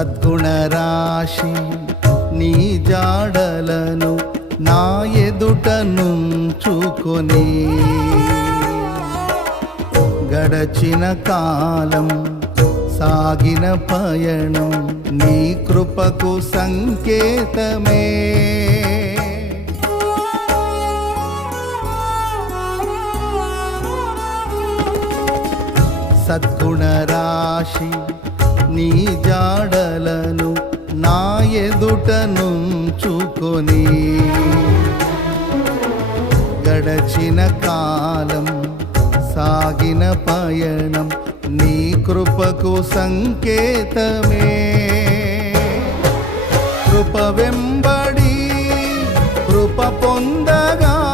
సద్గుణరాశి నీ జాడలను నా ఎదుట నుంచుకొని గడచిన కాలం సాగిన పయనం నీ కృపకు సంకేతమే. సద్గుణరాశి నీ జాడలను నా ఎదుట నుంచుకొని గడచిన కాలం సాగిన పయనం నీ కృపకు సంకేతమే. కృప వెంబడి కృప పొందగా